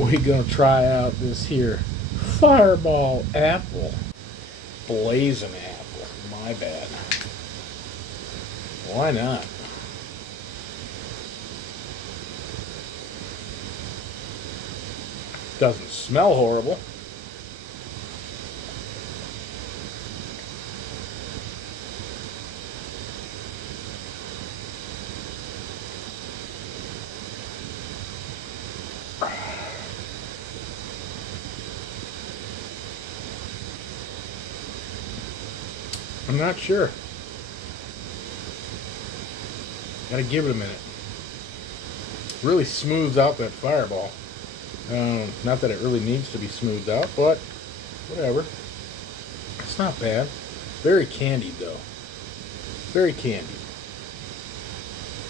we're gonna try out this here Fireball Apple. Blazin Apple. My bad. Why not? Doesn't smell horrible. I'm not sure. Gotta give it a minute. Really smooths out that Fireball. Not that it really needs to be smoothed out, but whatever. It's not bad. Very candied though. Very candied.